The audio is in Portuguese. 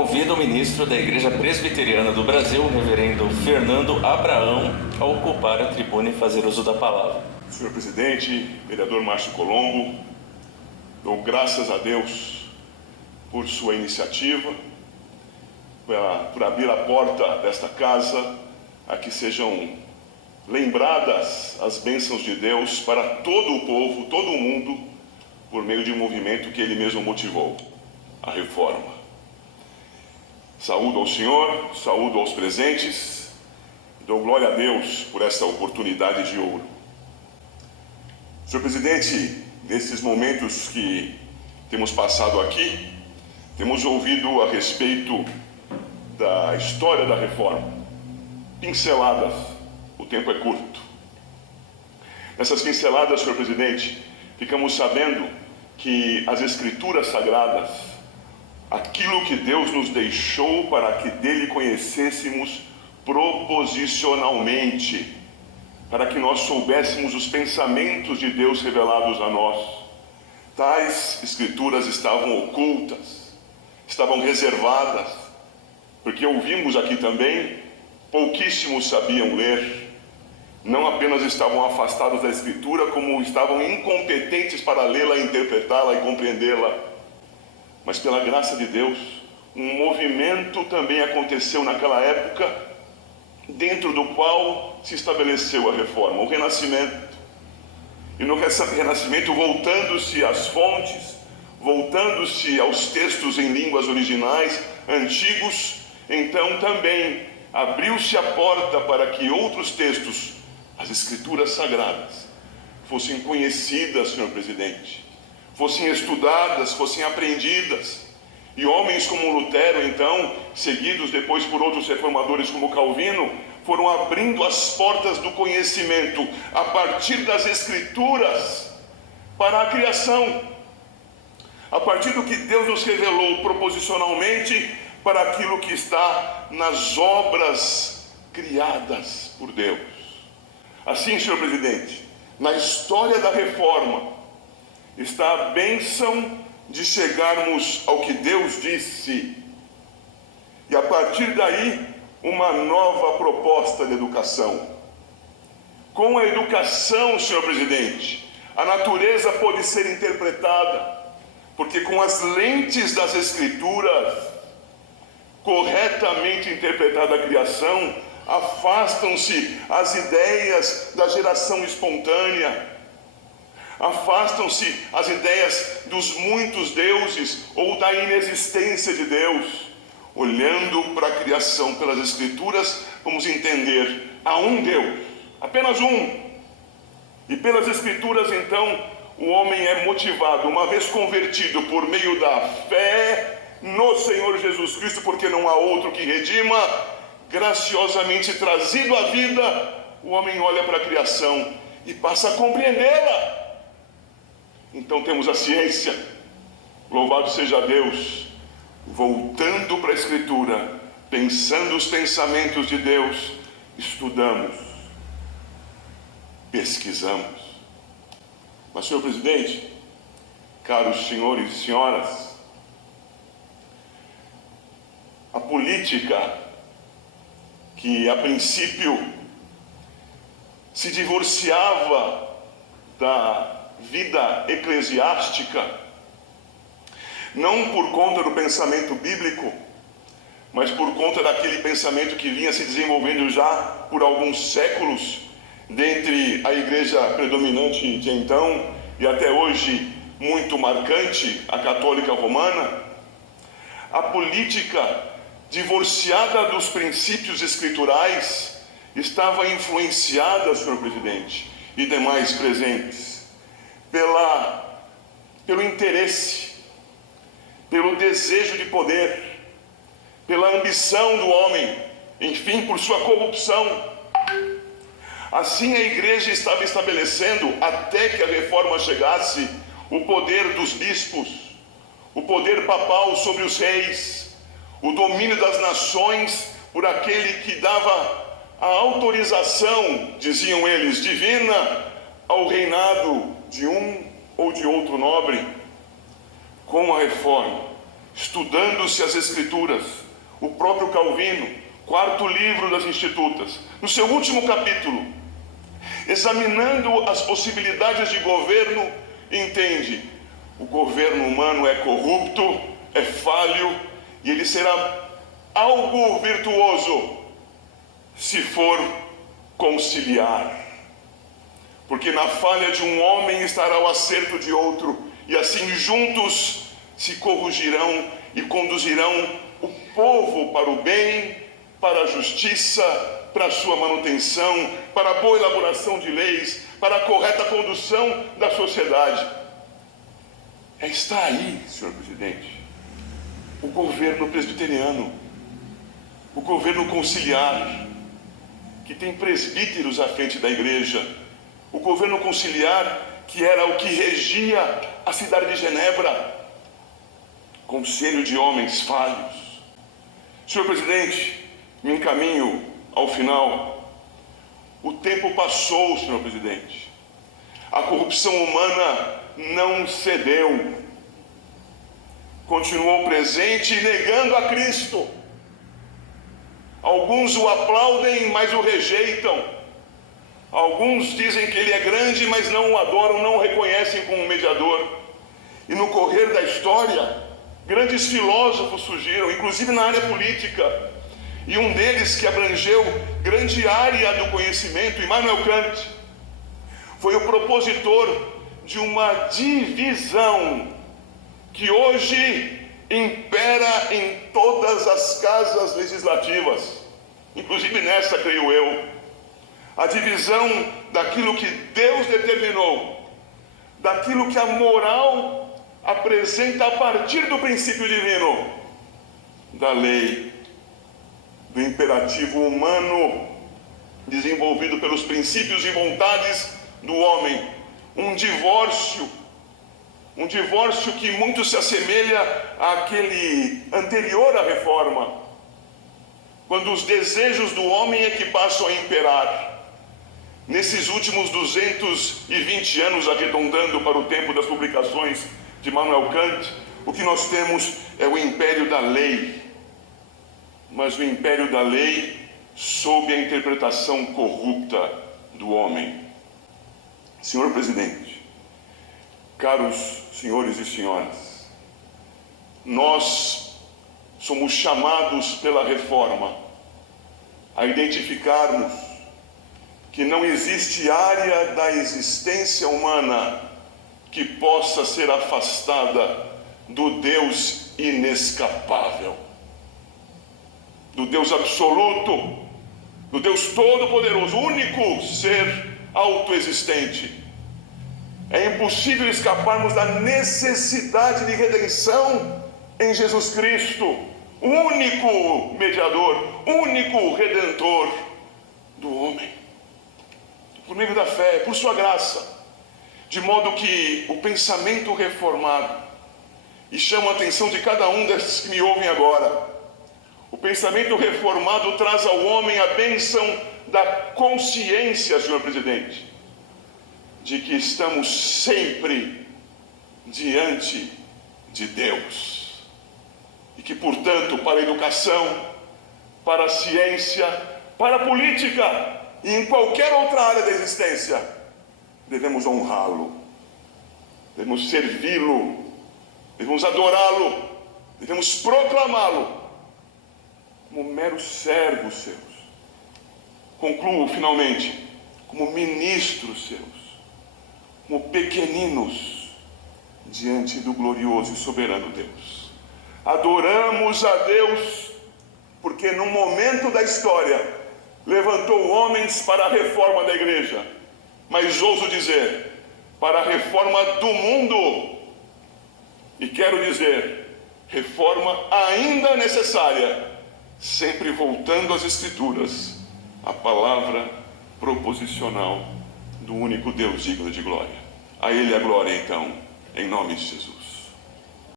Convido o ministro da Igreja Presbiteriana do Brasil, reverendo Fernando Abraão, a ocupar a tribuna e fazer uso da palavra. Senhor presidente, vereador Márcio Colombo, dou graças a Deus por sua iniciativa, por abrir a porta desta casa, a que sejam lembradas as bênçãos de Deus para todo o povo, todo o mundo, por meio de um movimento que ele mesmo motivou, a reforma. Saúdo ao Senhor, saúdo aos presentes, e dou glória a Deus por esta oportunidade de ouro. Senhor presidente, nesses momentos que temos passado aqui, temos ouvido a respeito da história da reforma, pinceladas, o tempo é curto. Nessas pinceladas, senhor presidente, ficamos sabendo que as Escrituras Sagradas, aquilo que Deus nos deixou para que dele conhecêssemos proposicionalmente, para que nós soubéssemos os pensamentos de Deus revelados a nós. Tais Escrituras estavam ocultas, estavam reservadas, porque ouvimos aqui também, pouquíssimos sabiam ler, não apenas estavam afastados da Escritura, como estavam incompetentes para lê-la, interpretá-la e compreendê-la. Mas pela graça de Deus, um movimento também aconteceu naquela época, dentro do qual se estabeleceu a reforma, o Renascimento. E no Renascimento, voltando-se às fontes, voltando-se aos textos em línguas originais, antigos, então também abriu-se a porta para que outros textos, as Escrituras Sagradas, fossem conhecidas, senhor presidente, fossem estudadas, fossem aprendidas. E homens como Lutero, então, seguidos depois por outros reformadores como Calvino, foram abrindo as portas do conhecimento a partir das Escrituras para a criação, a partir do que Deus nos revelou proposicionalmente para aquilo que está nas obras criadas por Deus. Assim, senhor presidente, na história da reforma está a bênção de chegarmos ao que Deus disse, e a partir daí uma nova proposta de educação. Com a educação, senhor presidente, a natureza pode ser interpretada, porque com as lentes das Escrituras, corretamente interpretada a criação, afastam-se as ideias da geração espontânea, afastam-se as ideias dos muitos deuses ou da inexistência de Deus. Olhando para a criação pelas Escrituras, vamos entender, há um Deus, apenas um. E pelas Escrituras, então, o homem é motivado, uma vez convertido por meio da fé no Senhor Jesus Cristo, porque não há outro que redima, graciosamente trazido à vida, o homem olha para a criação e passa a compreendê-la. Então temos a ciência, louvado seja Deus, voltando para a Escritura, pensando os pensamentos de Deus, estudamos, pesquisamos. Mas, senhor presidente, caros senhores e senhoras, a política que a princípio se divorciava da vida eclesiástica, não por conta do pensamento bíblico, mas por conta daquele pensamento que vinha se desenvolvendo já por alguns séculos, dentre a igreja predominante de então e até hoje muito marcante, a católica romana. A política divorciada dos princípios escriturais estava influenciada, senhor presidente, e demais presentes, pelo interesse, pelo desejo de poder, pela ambição do homem, enfim, por sua corrupção. Assim a igreja estava estabelecendo, até que a reforma chegasse, o poder dos bispos, o poder papal sobre os reis, o domínio das nações por aquele que dava a autorização, diziam eles, divina, ao reinado de um ou de outro nobre. Com a reforma, estudando-se as Escrituras, o próprio Calvino, quarto livro das Institutas, no seu último capítulo, examinando as possibilidades de governo, entende: o governo humano é corrupto, é falho, e ele será algo virtuoso se for conciliar. Porque na falha de um homem estará o acerto de outro, e assim juntos se corrigirão e conduzirão o povo para o bem, para a justiça, para a sua manutenção, para a boa elaboração de leis, para a correta condução da sociedade. Está aí, senhor presidente, o governo presbiteriano, o governo conciliar, que tem presbíteros à frente da igreja, o governo conciliar que era o que regia a cidade de Genebra, conselho de homens falhos. Senhor presidente, me encaminho ao final. O tempo passou, senhor presidente. A corrupção humana não cedeu, continuou presente e negando a Cristo. Alguns o aplaudem, mas o rejeitam. Alguns dizem que ele é grande, mas não o adoram, não o reconhecem como mediador. E no correr da história, grandes filósofos surgiram, inclusive na área política. E um deles, que abrangeu grande área do conhecimento, Immanuel Kant, foi o propositor de uma divisão que hoje impera em todas as casas legislativas, inclusive nessa, creio eu. A divisão daquilo que Deus determinou, daquilo que a moral apresenta a partir do princípio divino, da lei, do imperativo humano desenvolvido pelos princípios e vontades do homem. Um divórcio que muito se assemelha àquele anterior à reforma, quando os desejos do homem é que passam a imperar. Nesses últimos 220 anos, arredondando para o tempo das publicações de Immanuel Kant, o que nós temos é o império da lei, mas o império da lei sob a interpretação corrupta do homem. Senhor presidente, caros senhores e senhoras, nós somos chamados pela reforma a identificarmos que não existe área da existência humana que possa ser afastada do Deus inescapável, do Deus absoluto, do Deus todo-poderoso, único ser autoexistente. É impossível escaparmos da necessidade de redenção em Jesus Cristo, o único mediador, único redentor do homem. Por meio da fé, por sua graça, de modo que o pensamento reformado, e chamo a atenção de cada um desses que me ouvem agora, o pensamento reformado traz ao homem a bênção da consciência, senhor presidente, de que estamos sempre diante de Deus, e que, portanto, para a educação, para a ciência, para a política e em qualquer outra área da existência, devemos honrá-lo, devemos servi-lo, devemos adorá-lo, devemos proclamá-lo como meros servos seus. Concluo finalmente, como ministros seus, como pequeninos diante do glorioso e soberano Deus. Adoramos a Deus porque num momento da história levantou homens para a reforma da igreja, mas ouso dizer, para a reforma do mundo. E quero dizer, reforma ainda necessária, sempre voltando às Escrituras, a palavra proposicional do único Deus digno de glória. A Ele a glória, então, em nome de Jesus.